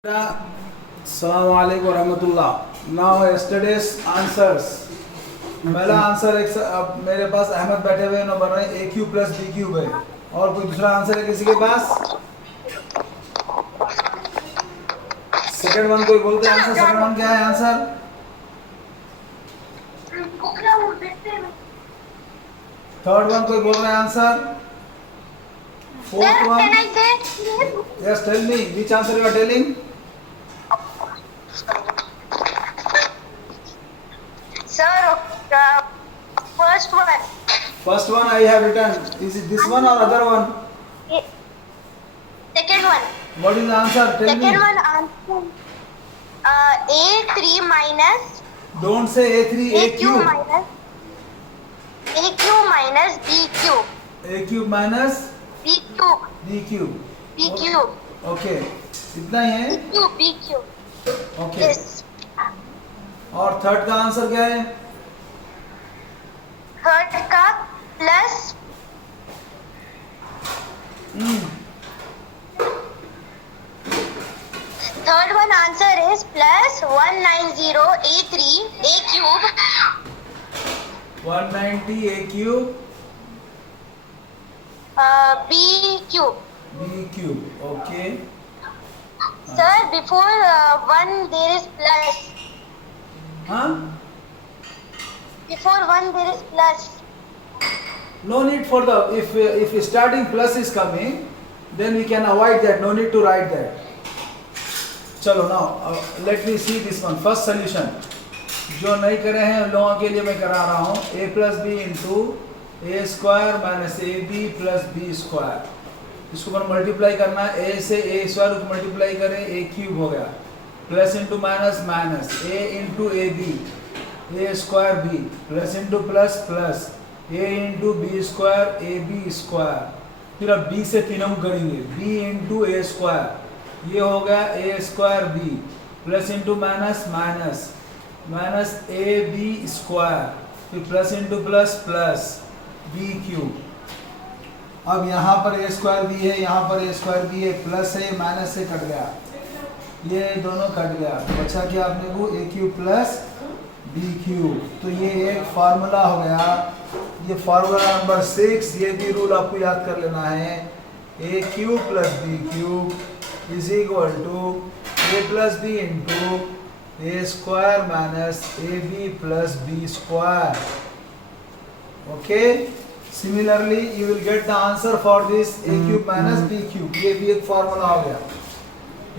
अस्सलाम वालेकुम रहमतुल्लाह। Now yesterday's answers. पहला आंसर अब मेरे पास अहमद बैठे हुए ना बन रहे ए क्यूब प्लस बी क्यूब है। और कोई दूसरा आंसर है किसी के पास? सेकंड वन कोई बोलते हैं आंसर? सेकंड वन क्या है आंसर? थर्ड वन कोई बोल रहे हैं answer? Fourth one? Yes, tell me which answer you are telling? Sir, first one. First one I have written. Is it this one or other one? Second one. What is the answer? Tell Second me. one answer. A3 minus Don't say A3, A cube. minus A cube minus B cube. A cube minus B cube. B cube. B cube. Okay. इतना ही है? B cube. B cube. Okay. Yes. और third का answer क्या है? Third का plus third one answer is plus 190 A3 A cube 190 A cube B cube. B cube. Okay. Sir, before one there is plus. Huh? Before one there is plus. No need for the if starting plus is coming, then we can avoid that. No need to write that. चलो now let me see this one. First solution. जो नहीं करे हैं उन लोगों के लिए मैं करा रहा हूँ. A plus B into A square minus AB plus B square. इसको अपन मल्टीप्लाई करना है. A से A स्क्वायर को मल्टीप्लाई करें, A क्यूब हो गया. Plus into minus minus, A into A B, A square B, plus into plus plus, A into B square A B square. फिर अब B से तीनों करेंगे, B इंटू ए स्क्वायर, ये हो गया A square B, plus into minus minus, minus a B square, फिर plus into plus plus B cube. अब यहाँ पर A स्क्वायर B है, यहाँ पर A स्क्वायर B है, प्लस है माइनस से कट गया, ये दोनों कट गया, बचा क्या अपने को? ए क्यूब प्लस बी क्यूब. तो ये एक फार्मूला हो गया. ये फार्मूला नंबर 6. ये भी रूल आपको याद कर लेना है. A cube plus b cube is equal to a plus B into a square minus a B plus B square. Okay. Similarly you will get the answer for this a cube minus b cube. ये भी एक formula हो गया.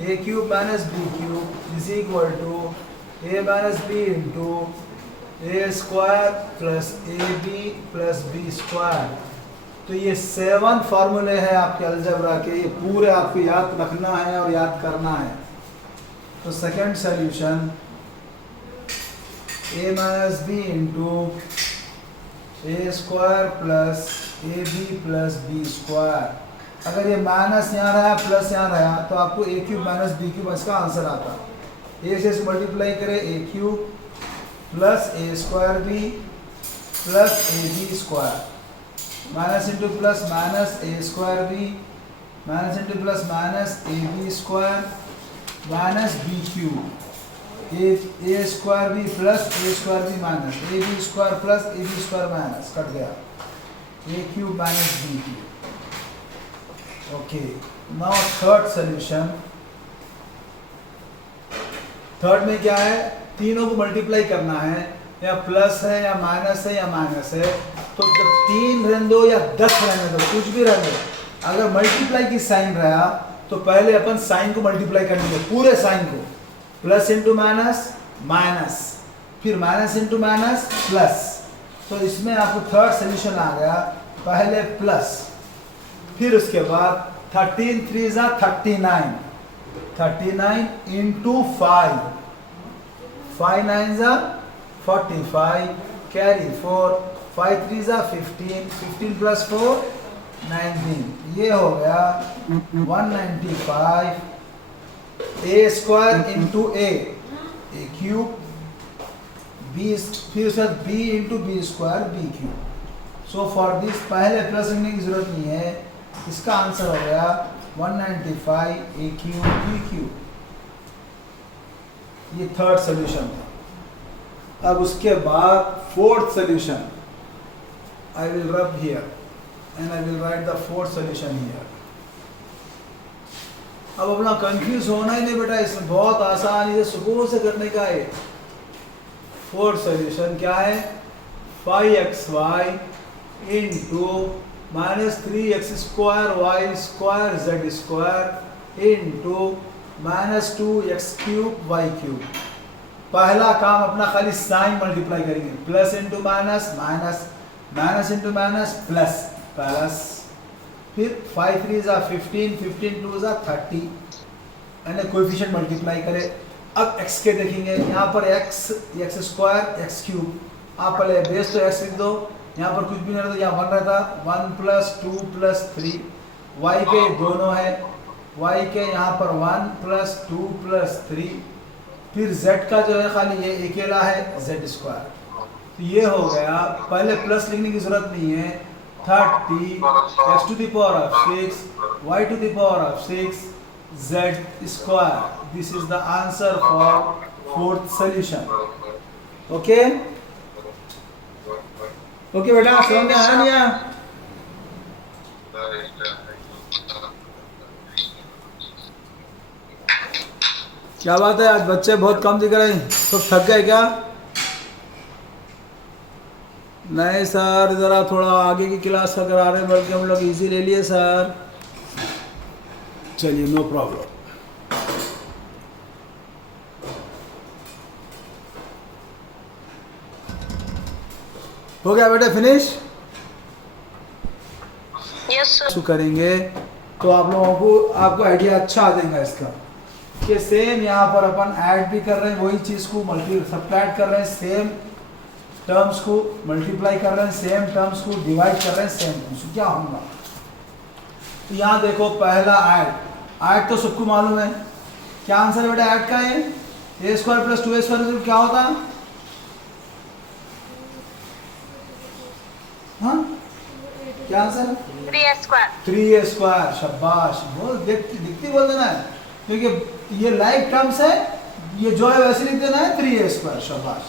A cube minus B cube is equal to A minus B into A square plus AB plus B square. तो ये 7 फार्मूले हैं आपके अलजेब्रा के. ये पूरे आपको याद रखना है और याद करना है. तो second solution A minus B into A square plus AB plus B square. अगर ये माइनस यहाँ रहा प्लस यहाँ रहा तो आपको a cube minus b cube इसका आंसर आता. ए से मल्टीप्लाई करें a cube plus a square B plus a B square, minus into plus minus a square b minus into plus minus a B square minus b cube, a square B plus a square b minus a B square plus a B square minus cut गया, a cube minus b cube. Okay. Now third solution. Third में क्या है? तीनों को multiply करना है, या plus है या माइनस है या माइनस है. तो जब 3 रहने दो या 10 रहने दो, कुछ भी रहने दो, अगर मल्टीप्लाई की साइन रहा तो पहले अपन साइन को मल्टीप्लाई करेंगे, पूरे साइन को. प्लस इंटू माइनस माइनस, फिर माइनस इंटू माइनस प्लस. तो इसमें आपको थर्ड सोल्यूशन आ गया. पहले प्लस, फिर उसके बाद 13 3 जा 39, 39 इंटू 5, 5 9 जा 45, कैरी 4, 5 3 जा 15, 15 प्लस 4 19. ये हो गया 195 A square into A cube, B फिर उसके बाद B into B square B cube. So for this पहले प्लस लिखने की जरूरत नहीं है. इसका आंसर हो गया 195 ए क्यूब बी क्यूब. ये थर्ड सोल्यूशन था। अब उसके बाद फोर्थ सोल्यूशन, आई विल रब here and I will write the fourth solution here. अब अपना कंफ्यूज होना ही नहीं बेटा, इसमें बहुत आसानी से सुकून से करने का है। फोर्थ सोल्यूशन क्या है, 5xy into -3x² y² z² into -2x³ y³। पहला काम अपना खाली साइन मल्टीप्लाई करेंगे, plus into minus, minus minus into minus, plus plus, फिर 5 3 ज़ा 15, 15 2 ज़ा 30 यानी कोएफिशिएंट मल्टीप्लाई करें। अब x के देखेंगे, यहाँ पर x x² x³ आप पहले बेस तो x लिख दो, यहाँ पर कुछ भी नहीं रहता, यहाँ 1 रहता, 1 + 2 + 3, y के दोनों है, y के यहाँ पर 1 + 2 + 3, फिर z का जो है खाली ये अकेला है z²। तो ये हो गया, पहले प्लस लिखने की जरूरत नहीं है, 30 x⁶ y⁶ z²। This is the answer for fourth solution. Okay okay बेटा, समझ में आया नहीं आया? क्या बात है, आज बच्चे बहुत कम दिख रहे हैं, तो थक गए क्या? नहीं सर, ज़रा थोड़ा आगे की क्लास का करा रहे हैं, बल्कि हम लोग इजी ले लिए सर। चलिए, नो प्रॉब्लम। हो गया बेटा, फिनिश? Yes sir. शुरू करेंगे तो आप लोगों को आपको आइडिया अच्छा आ जाएगा इसका, कि सेम यहाँ पर अपन ऐड भी कर रहे हैं, वही चीज़ को सब्ट्रैक्ट कर रहे हैं, सेम टर्म्स को मल्टीप्लाई कर रहे हैं, सेम टर्म्स को डिवाइड कर रहे हैं, सेम टर्म्स को। क्या होगा, तो यहाँ देखो पहला ऐड तो सबको मालूम है। क्या आंसर है बेटा ऐड का है? a² + 2a² क्या होता है? हाँ, क्या आंसर है? 3a²। 3a²। शाबाश, बोल दिखती बोल देना है, क्योंकि ये लाइक टर्म्स है, ये जो है वैसे लिख देना है 3a²। शाबाश।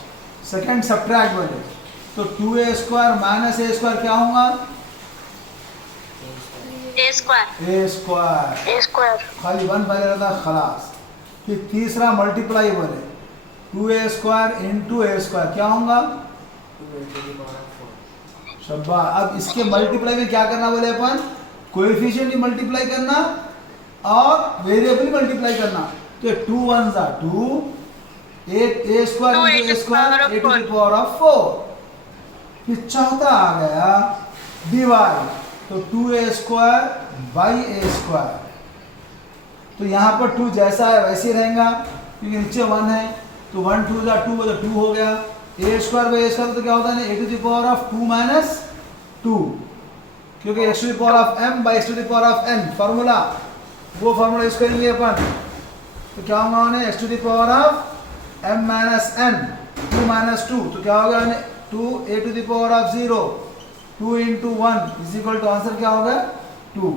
सेकंड सब्ट्रैक्ट वाले, तो 2a² - a² क्या होगा? a²। खाली 1 पहले रहता, खलास। फिर तीसरा मल्टीप्लाई वाले, 2a² इंटू a² क्या होगा? शाबाश। अब इसके मल्टीप्लाई में क्या करना बोले अपन? कोएफिशिएंट ही मल्टीप्लाई करना और वेरिएबल मल्टीप्लाई करना। तो 2 1 ज़ा 2, a² इंटू a², a⁴। फिर चौथा आ गया डिवाइड, तो 2a² a²। तो यहाँ पर 2 जैसा है वैसे ही रहेगा, क्योंकि नीचे 1 है, तो 1 2 ज़ा 2, मतलब 2 हो गया। a² तो क्या होता है, a⁻² - 2, क्योंकि x⁴m/x⁴n फार्मूला, वो फार्मूला यूज करेंगे अपन। तो क्या होगा उन्हें, x⁻m - n 2 - 2, तो क्या होगा 2a⁴ 2 × 1 = आंसर क्या होगा 2।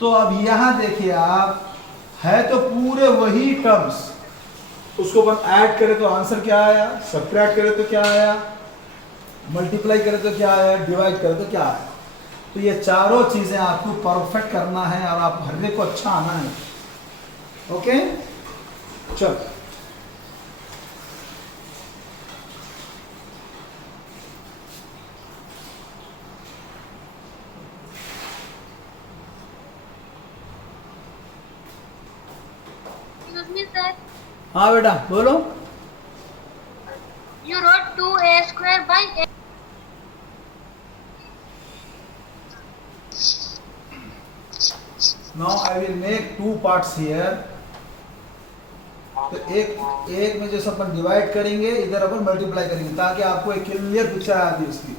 तो अब यहाँ देखिए आप, है तो पूरे वही टर्म्स, उसको अपन ऐड करें तो आंसर क्या आया, सब्ट्रैक्ट करें तो क्या आया, मल्टीप्लाई करें तो क्या आया, डिवाइड करें तो क्या आया। तो ये चारों चीज़ें आपको परफेक्ट करना है और आप हर एक को अच्छा आना है। ओके, चलो Excuse me, sir. हाँ बेटा बोलो। You wrote 2a² by a. Now I will make 2 parts here. तो एक में जैसे अपन डिवाइड करेंगे, इधर अपन मल्टीप्लाई करेंगे, ताकि आपको एक क्लियर पिक्चर आती है उसकी।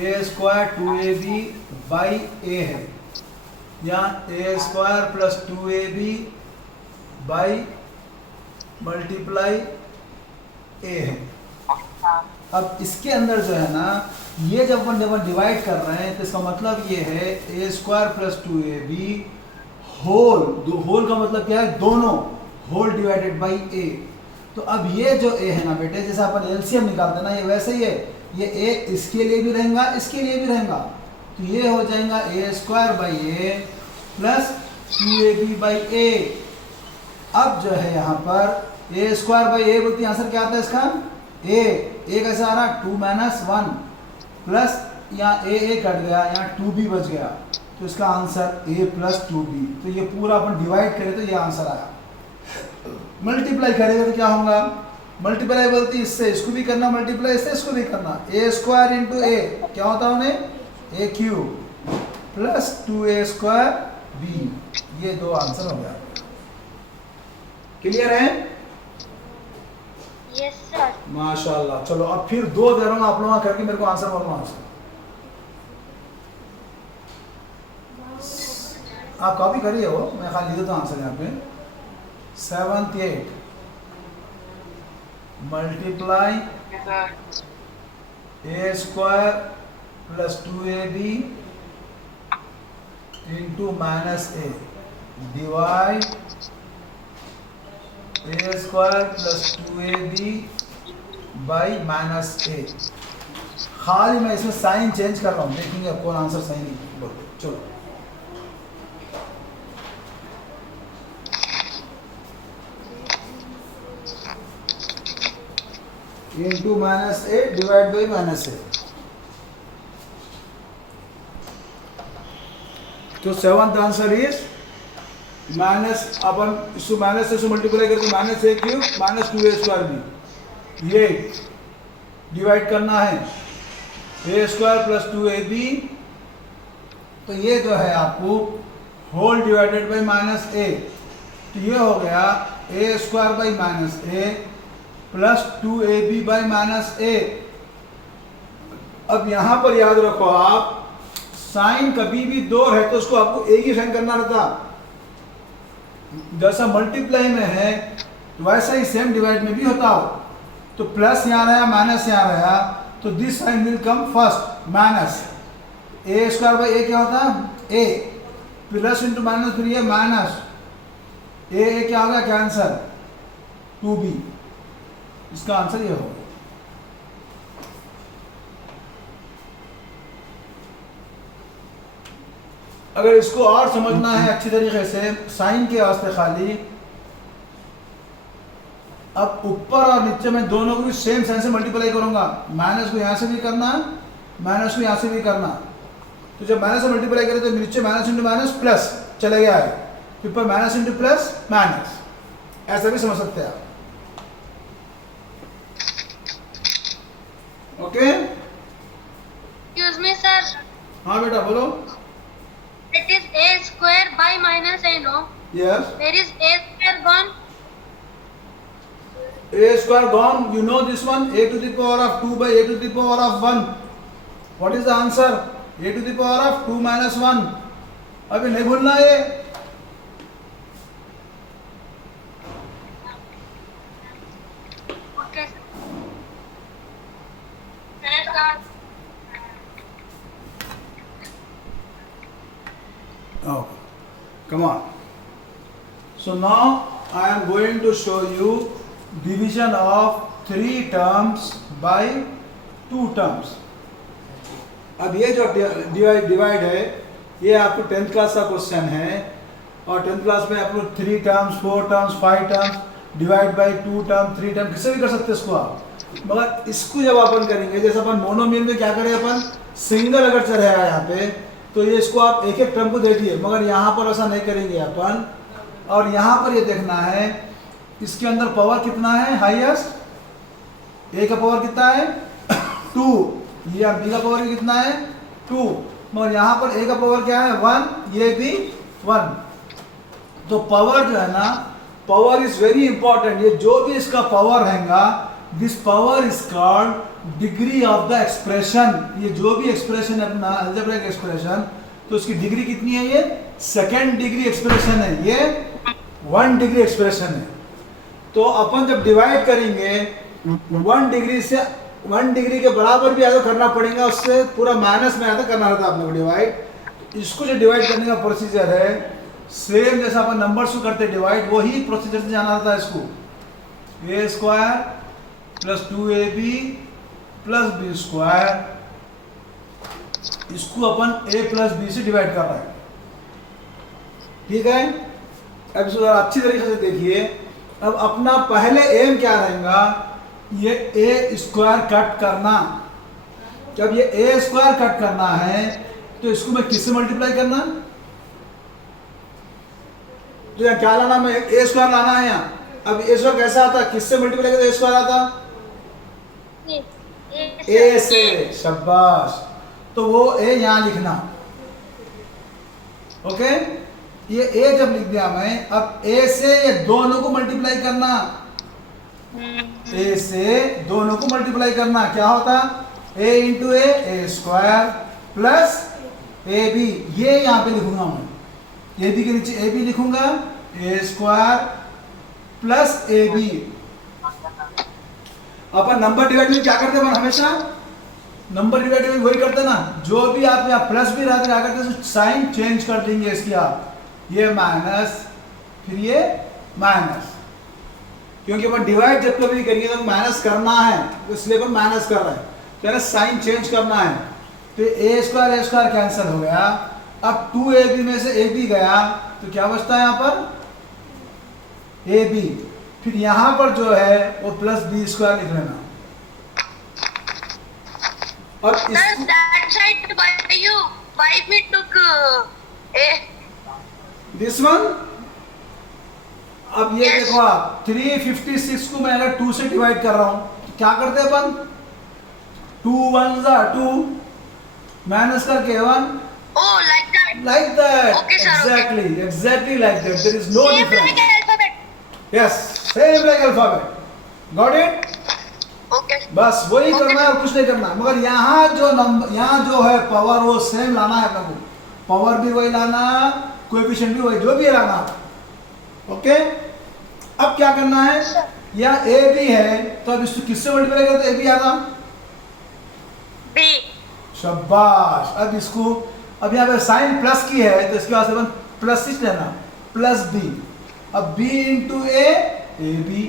a² 2ab/a है, यहाँ a² + 2ab / a है। अब इसके अंदर जो है ना, ये जब अपन डिवाइड कर रहे हैं, तो इसका मतलब ये है a² + 2ab होल का मतलब क्या है, दोनों, होल डिवाइडेड बाई a। तो अब ये जो a है ना बेटे, जैसे अपन एलसीएम निकालते ना, ये वैसे ही है, ये a इसके लिए भी रहेगा, इसके लिए भी रहेगा, तो ये हो जाएगा a square by a plus 2ab by a. अब जो है यहाँ पर a स्क्वायर बाई ए बोलती है, आंसर क्या आता है इसका, a कैसे आ रहा, 2 माइनस 1 प्लस यहाँ a कट गया, यहाँ 2b बच गया, तो इसका आंसर a प्लस 2b। तो ये पूरा अपन डिवाइड करें तो ये आंसर आया। मल्टीप्लाई करेंगे तो क्या होगा, मल्टीप्लाई बोलती है इससे इसको भी करना, मल्टीप्लाई इससे इसको भी करना, a स्क्वायर इंटू ए क्या होता है उन्हें, a cube plus 2a square b। ये दो आंसर हो गया। क्लियर है? Yes sir. माशाल्लाह। चलो अब फिर दो दे रहा हूँ आप लोग करके मेरे को आंसर बोलना उसका। आप कॉपी करिए वो, मैं खाली लिख देता हूँ आंसर यहाँ पे। 7th 8 multiply a square plus 2ab into minus a divide a square plus 2ab by minus a। खाली मैं इसमें साइन चेंज कर रहा हूँ, देखेंगे अब कौन आंसर सही नहीं बोलते। चलो into minus a divide by minus a. तो 7th आंसर इज माइनस, अपन इसको माइनस से मल्टीप्लाई करके minus a cube minus 2a square b, ये डिवाइड करना है a स्क्वायर प्लस 2ab। तो ये जो है आपको whole divided by minus a, तो ये हो गया a square by minus a plus 2ab by minus a. अब यहां पर याद रखो आप, साइन कभी भी दो है तो उसको आपको एक ही साइन करना रहता, जैसा मल्टीप्लाई में है वैसा ही सेम डिवाइड में भी होता हो। तो प्लस यहाँ रहा माइनस यहाँ रहा, तो this sign will come first, minus a square by a क्या होता है, ए प्लस इंटू माइनस, फिर ये माइनस ए क्या होगा, क्या आंसर 2b। इसका आंसर ये होगा। अगर इसको और समझना है अच्छी तरीके से, साइन के वास्ते खाली अब ऊपर और नीचे में दोनों को भी सेम साइन से मल्टीप्लाई करूंगा, माइनस को यहां से भी करना, माइनस को यहां से भी करना। तो जब माइनस से मल्टीप्लाई करें तो नीचे माइनस इंटू माइनस प्लस चले गया है, ऊपर माइनस इंटू प्लस माइनस, ऐसा भी समझ सकते हैं आप। ओके? Excuse me sir. हाँ बेटा बोलो। It is a square by minus a, no? Yes. Where is a square gone? A square gone. You know this one. A to the power of 2 by a to the power of 1. What is the answer? A to the power of 2 minus 1. अभी नहीं भूलना ये। Okay. Oh, come on. So now I am going to show you division of 3 terms by 2 terms. अब ये जो divide है ये आपको 10th क्लास का क्वेश्चन है, और 10th क्लास में आपको 3 terms 4 terms 5 terms divide by 2 term 3 term किसे भी कर सकते हैं इसको आप। मगर इसको जब अपन करेंगे, जैसे अपन मोनोमियल में क्या करें, अपन सिंगल अगर चलेगा यहाँ पे तो ये इसको आप एक एक टर्म को दे दिए, मगर यहाँ पर ऐसा नहीं करेंगे अपन। और यहाँ पर ये देखना है इसके अंदर पावर कितना है हाईएस्ट, ए का पावर कितना है 2, ये बी का पावर कितना है 2, मगर यहाँ पर ए का पावर क्या है 1, ये भी 1। तो पावर जो है ना, पावर इज वेरी इंपॉर्टेंट। ये जो भी इसका पावर रहेगा, this power is called degree of the expression. ये जो भी एक्सप्रेशन है अपना अलजेब्रिक एक्सप्रेशन, तो उसकी डिग्री कितनी है, ये 2nd डिग्री एक्सप्रेशन है, ये 1 डिग्री एक्सप्रेशन है। तो अपन जब डिवाइड करेंगे 1 डिग्री से 1 डिग्री के बराबर भी आधा करना पड़ेगा, उससे पूरा माइनस में आधा करना रहता है आपने को डिवाइड। इसको जो डिवाइड करने का प्रोसीजर है सेम जैसा अपन नंबर्स को करते डिवाइड, वही प्रोसीजर से जाना रहता है इसको। A square plus 2ab plus B square, इसको अपन a प्लस बी से डिवाइड कर रहे हैं। ठीक है, अब इसको जरा अच्छी तरीके से देखिए। अब अपना पहले एम क्या रहेगा, ये ए स्क्वायर कट करना। जब ये ए स्क्वायर कट करना है तो इसको मैं किससे मल्टीप्लाई करना, तो यहाँ क्या लाना, मैं ए स्क्वायर लाना है यहाँ। अब ए स्क्वायर कैसा आता, किससे मल्टीप्लाई करते ए स्क्वायर आता, ए से, शाबाश। तो वो ए यहाँ लिखना, ओके। ये ए जब लिख दिया मैं, अब ए से ये दोनों को मल्टीप्लाई करना, ए से दोनों को मल्टीप्लाई करना, क्या होता, a into a square plus a b, ये यहाँ पे लिखूंगा मैं, ए बी के नीचे ए बी लिखूंगा, a square plus a b. अपन नंबर डिवाइड में क्या करते हैं, हमेशा नंबर डिवाइड में वही करते ना, जो भी आप यहाँ प्लस भी रहते क्या करते हैं, साइन चेंज कर देंगे इसकी आप, ये माइनस फिर ये माइनस, क्योंकि अपन डिवाइड जब कभी करेंगे तो माइनस करना है, तो इसलिए अपन माइनस कर रहे हैं, तो साइन चेंज करना है। तो ए स्क्वायर कैंसिल हो गया, अब 2ab में से ab गया, तो क्या बचता है यहाँ पर ab, फिर यहाँ पर जो है वो प्लस बी स्क्वायर लिख लेना। और दिस वन, अब ये देखो आप 356 को मैं अगर 2 से डिवाइड कर रहा हूं तो क्या करते हैं अपन, 2 1 2 माइनस करके 1, like that, Okay, sir, exactly like that, there is no difference, yes, same like alphabet, got it, okay, बस वही करना है और कुछ नहीं करना। मगर यहाँ जो नंबर, यहाँ जो है पावर वो सेम लाना है अपने को, पावर भी वही लाना, कोएफिशिएंट भी वही, जो भी लाना, ओके। अब क्या करना है, यहाँ ए बी है, तो अब इसको किससे मल्टीप्लाई करते, ए बी आना, B, शाबाश। अब इसको, अब यहाँ पे साइन प्लस की है तो इसके बाद अपन प्लस ही लेना, प्लस बी, अब b into A B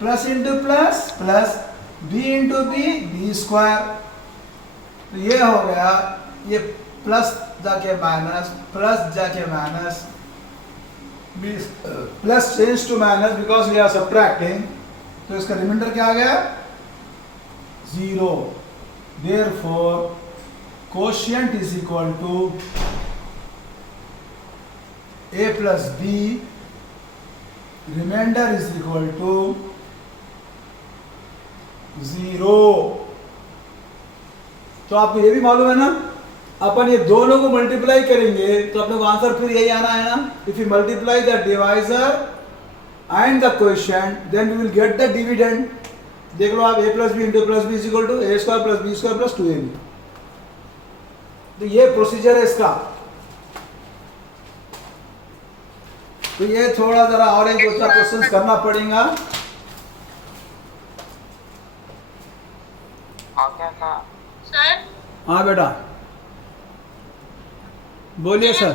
plus into plus plus b into B square, तो ये हो गया, ये प्लस जाके माइनस, प्लस जाके minus, plus change to minus because we are subtracting, तो इसका रिमाइंडर क्या आ गया, 0। Therefore, quotient is equal to a plus b, remainder is equal to 0। तो आपको ये भी मालूम है ना, अपन ये दोनों को मल्टीप्लाई करेंगे तो अपने को आंसर फिर यही आना है ना, if you multiply the divisor and the quotient then we will get the dividend. देख लो आप, a plus B into plus B is equal to A square plus B square plus 2ab, तो ये प्रोसीजर है इसका। तो ये थोड़ा जरा और एक दो चार क्वेश्चंस करना पड़ेगा। sir, हाँ बेटा बोलिए सर,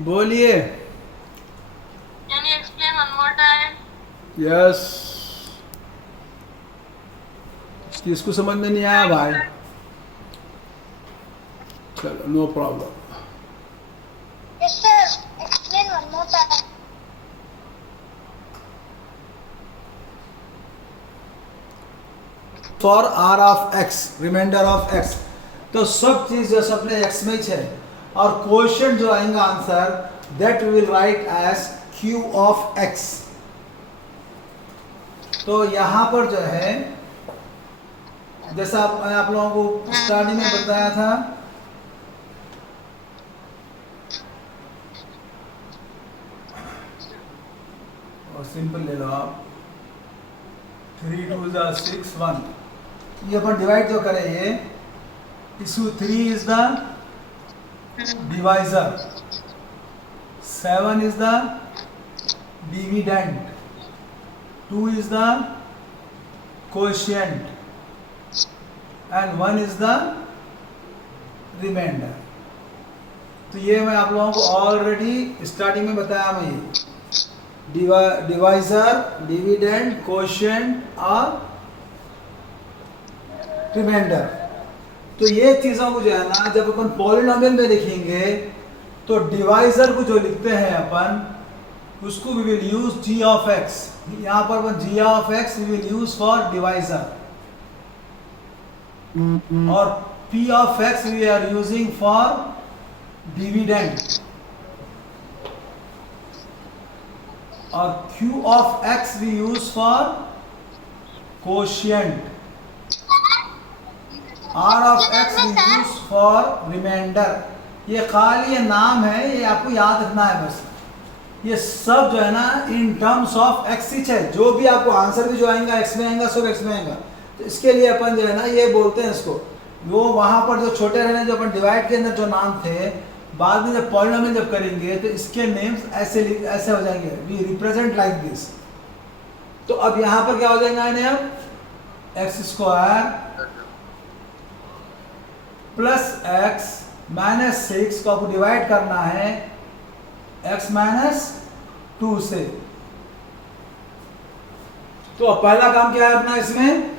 बोलिए। Can you explain one more time? Yes, किसको समझ में नहीं आया भाई, चलो no problem. Yes, sir. Explain one more time. For R of X, remainder of X, तो सब चीज जो अपने एक्स में ही है, और क्वोशिएंट जो आएगा answer that we will write as Q of X. तो यहाँ पर जो है जैसा मैं आप लोगों को स्टार्टिंग में बताया था, और सिंपल ले लो आप, 3 2 6 1, ये अपन डिवाइड जो करें ये, इसको 3 is the divisor, 7 is the dividend, 2 is the quotient and 1 is the remainder। तो ये मैं आप लोगों को ऑलरेडी स्टार्टिंग में बताया मैं ये, डिवाइजर, डिविडेंड, कोशेंट और रिमाइंडर। तो ये चीज़ों को जो है ना जब अपन पॉलिनोमियल में लिखेंगे तो डिवाइजर को जो लिखते हैं अपन उसको we will use g of x. यहाँ पर अपन g of x we will use for divisor और p of x we are using for dividend और q of x we use for quotient, r of x we use for remainder. ये खाली ये नाम है, ये आपको याद रखना है बस। ये सब जो है ना इन टर्म्स ऑफ एक्स ही है, जो भी आपको आंसर भी जो आएगा एक्स में आएगा, सब एक्स में आएगा। तो इसके लिए अपन जो है ना ये बोलते हैं इसको, वो वहाँ पर जो छोटे रहने जो अपन डिवाइड के अंदर जो नाम थे, बाद में जब पॉलिनोमियल जब करेंगे तो इसके नेम्स ऐसे हो जाएंगे, वी रिप्रेजेंट लाइक दिस। तो अब यहाँ पर क्या हो जाएगा इन्हें, अब x square plus x minus 6 को आपको डिवाइड करना है x माइनस 2 से। तो अब पहला काम क्या है अपना इसमें,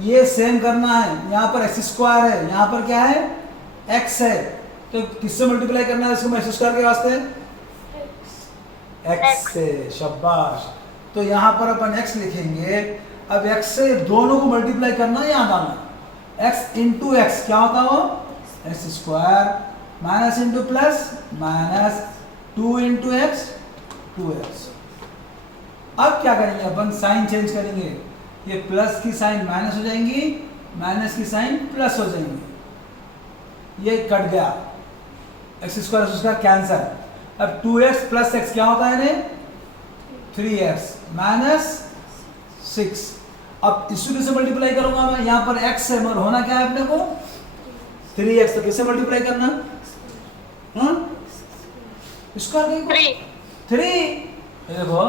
ये सेम करना है। यहाँ पर एक्स स्क्वायर है, यहाँ पर क्या है x है, तो किससे मल्टीप्लाई करना है इसको एक्स स्क्वायर के वास्ते, x से। शाबाश। तो यहाँ पर अपन x लिखेंगे। अब x से दोनों को मल्टीप्लाई करना है, याद आना x इंटू एक्स क्या होता है वो x square minus into plus minus 2 into x 2x। अब क्या करेंगे अपन, साइन चेंज करेंगे, ये प्लस की साइन माइनस हो जाएंगी, माइनस की साइन प्लस हो जाएंगी, ये कट गया, एक्स स्क्वायर कैंसर। अब 2x प्लस एक्स क्या होता है 3x माइनस 6। अब इसको किससे मल्टीप्लाई करूंगा मैं, यहाँ पर x है मगर होना क्या है अपने को 3x, तो किससे मल्टीप्लाई करना, स्क्वायर 3। देखो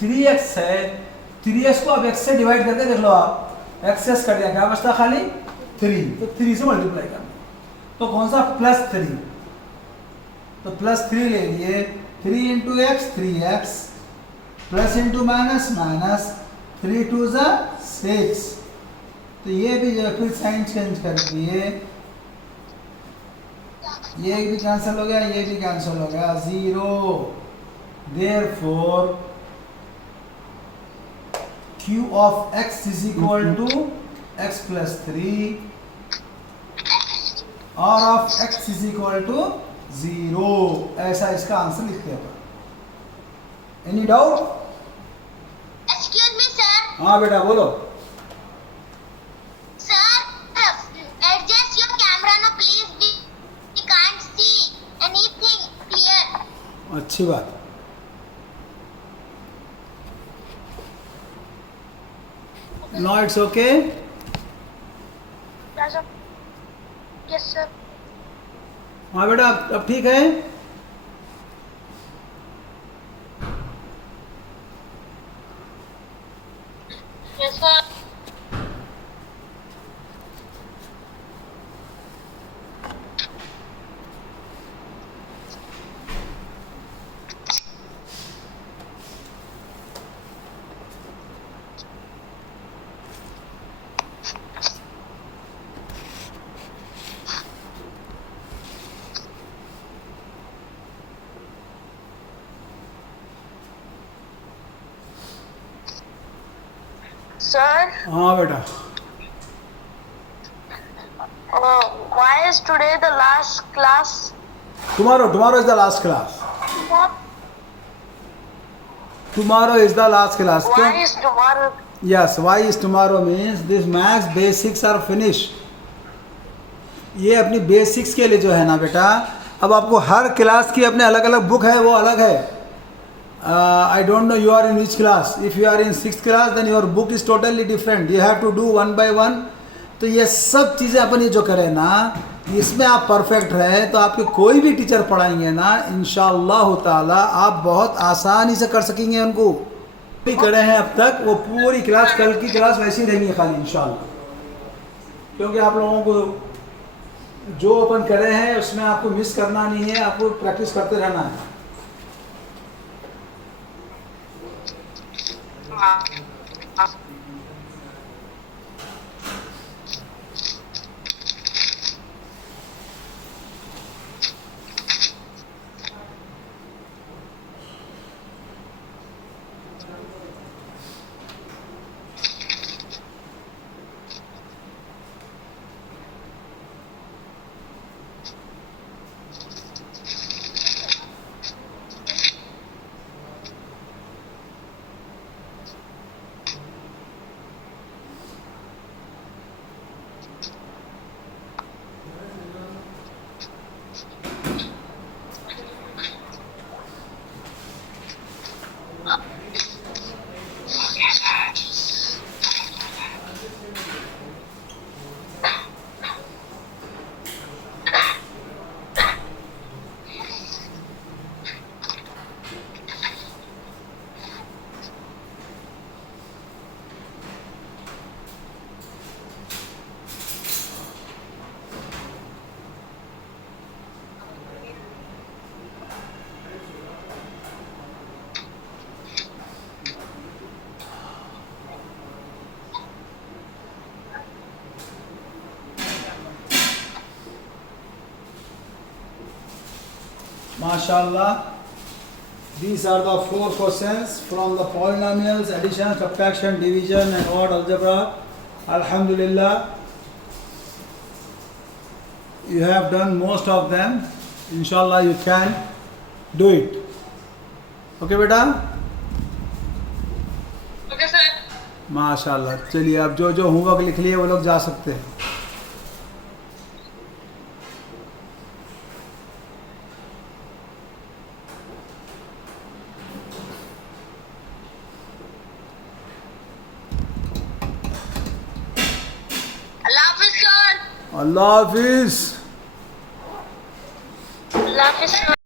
3x है, 3x को अब x से डिवाइड करके देख लो आप, x कट गया, क्या बचता खाली 3, तो 3 से मल्टीप्लाई करना। तो कौन सा +3, तो +3 ले लिए, 3 into x 3x plus into minus minus 3 2 6। तो ये भी जो फिर साइन चेंज कर दिए, ये भी कैंसिल हो गया, ये भी कैंसिल हो गया, 0। Therefore q of x is equal to x plus 3, r of x is equal to 0। ऐसा इसका आंसर लिखते हैं। Any doubt? Excuse me sir. हाँ बेटा बोलो। Sir adjust your camera no please, we can't see anything clear. अच्छी बात। No it's okay. Yes sir. हाँ बेटा अब ठीक है। Yes sir. Sir, हाँ बेटा। why is today the last class? Tomorrow is the last class. Tomorrow is the last class. Why is tomorrow? Yes, why is tomorrow means this maths basics are finished. ये अपनी basics के लिए जो है ना बेटा, अब आपको हर क्लास की अपने अलग अलग बुक है, वो अलग है। I don't know you are in which class. If you are in 6th class, then your book is totally different. You have to do one by one. तो ये सब चीज़ें अपन ये जो करें ना, इसमें आप परफेक्ट रहे तो आपके कोई भी टीचर पढ़ाएंगे ना, इंशाअल्लाह ताला आप बहुत आसानी से कर सकेंगे। उनको भी करे हैं अब तक, वो पूरी क्लास कल की क्लास वैसी रहेंगी खाली इंशाअल्लाह। क्योंकि आप लोगों को जो अपन करे हैं उसमें आपको मिस करना नहीं है, आपको प्रैक्टिस करते रहना है। MashaAllah. These are the 4 questions from the polynomials, addition, subtraction, division and odd algebra. Alhamdulillah. You have done most of them. Inshallah you can do it. Okay beta? Okay, sir. माशाल्लाह. चलिए अब जो जो homework लिख लिए वो लोग जा सकते हैं. Allah Hafiz, sir. अल्लाह हाफिज़. Allah Hafiz, sir.